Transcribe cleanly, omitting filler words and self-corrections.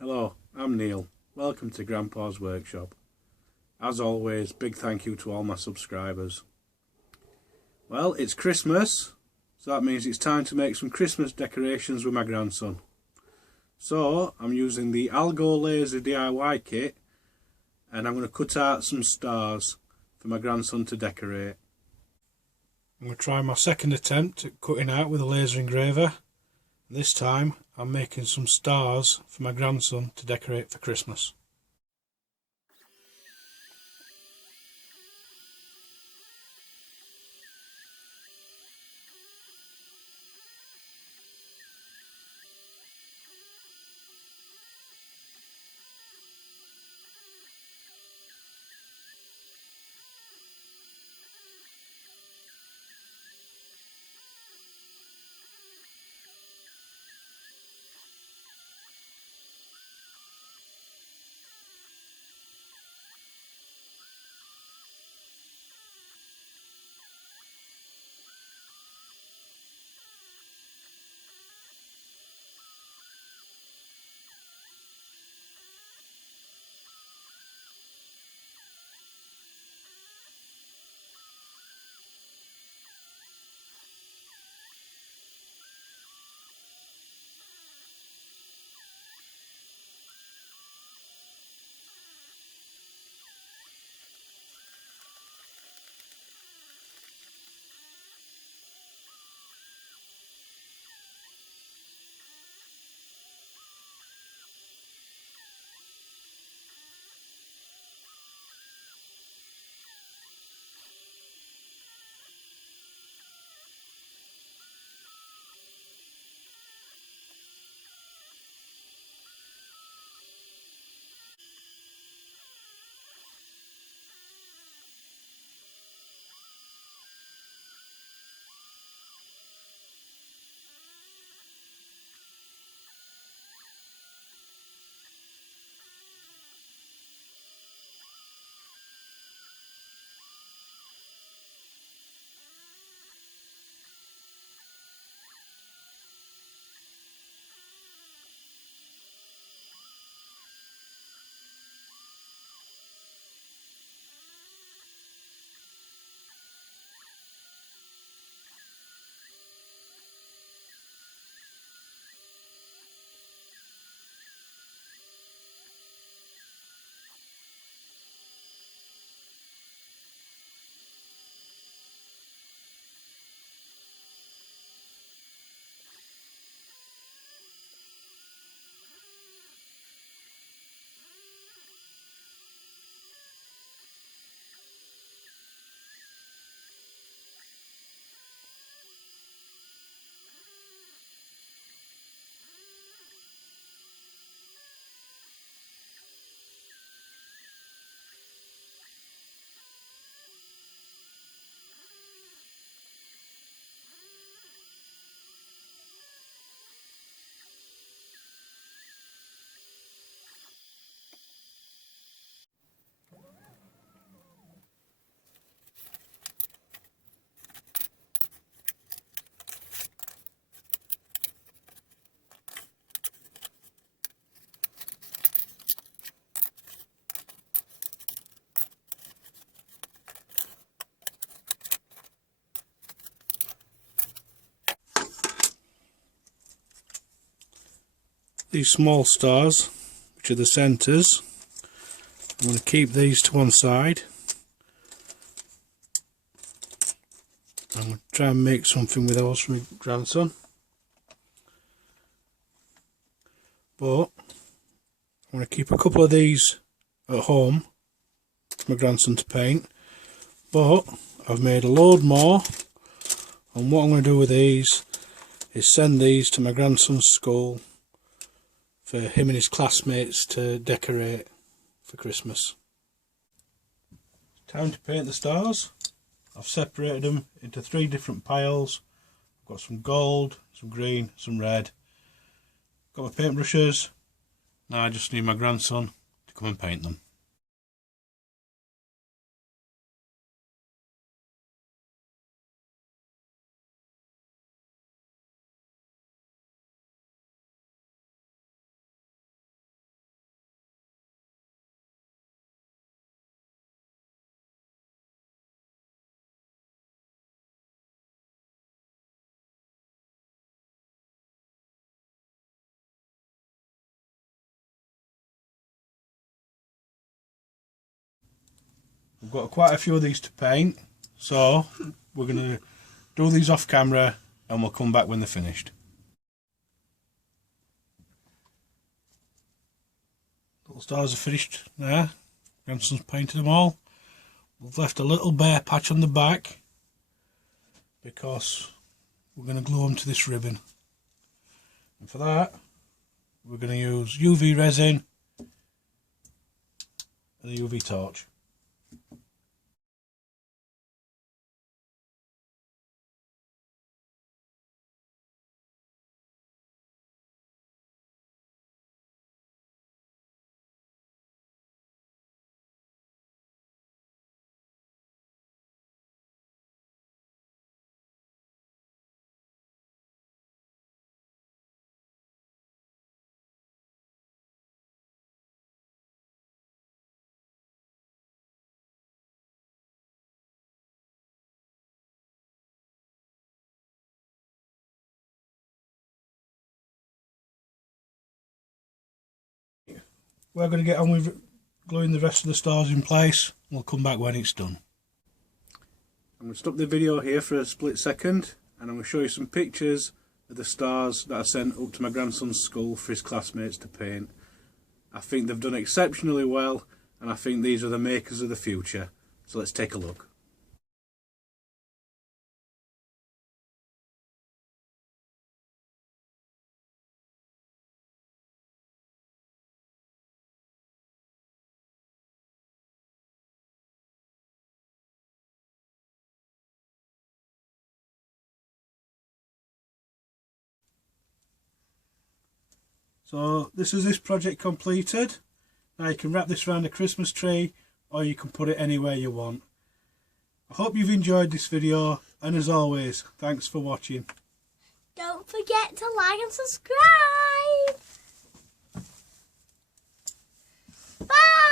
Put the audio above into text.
Hello, I'm Neil. Welcome to Grandpa's Workshop. As always, big thank you to all my subscribers. Well, it's Christmas, so that means it's time to make some Christmas decorations with my grandson. So, I'm using the Algolaser DIY kit and I'm going to cut out some stars for my grandson to decorate. I'm going to try my second attempt at cutting out with a laser engraver. This time I'm making some stars for my grandson to decorate for Christmas. These small stars, which are the centres, I'm going to keep these to one side. I'm going to try and make something with those for my grandson. But I'm going to keep a couple of these at home for my grandson to paint. But I've made a load more, and what I'm going to do with these is send these to my grandson's school for him and his classmates to decorate for Christmas. Time to paint the stars. I've separated them into 3 different piles. I've got some gold, some green, some red. Got my paintbrushes. Now I just need my grandson to come and paint them. We've got quite a few of these to paint, so we're going to do these off camera and we'll come back when they're finished. Little stars are finished there. Grandson's painted them all. We've left a little bare patch on the back because we're going to glue them to this ribbon. And for that, we're going to use UV resin and a UV torch. We're going to get on with gluing the rest of the stars in place. We'll come back when it's done. I'm going to stop the video here for a split second and I'm going to show you some pictures of the stars that I sent up to my grandson's school for his classmates to paint. I think they've done exceptionally well and I think these are the makers of the future. So let's take a look. So this is this project completed. Now you can wrap this around a Christmas tree or you can put it anywhere you want. I hope you've enjoyed this video and as always, thanks for watching. Don't forget to like and subscribe. Bye!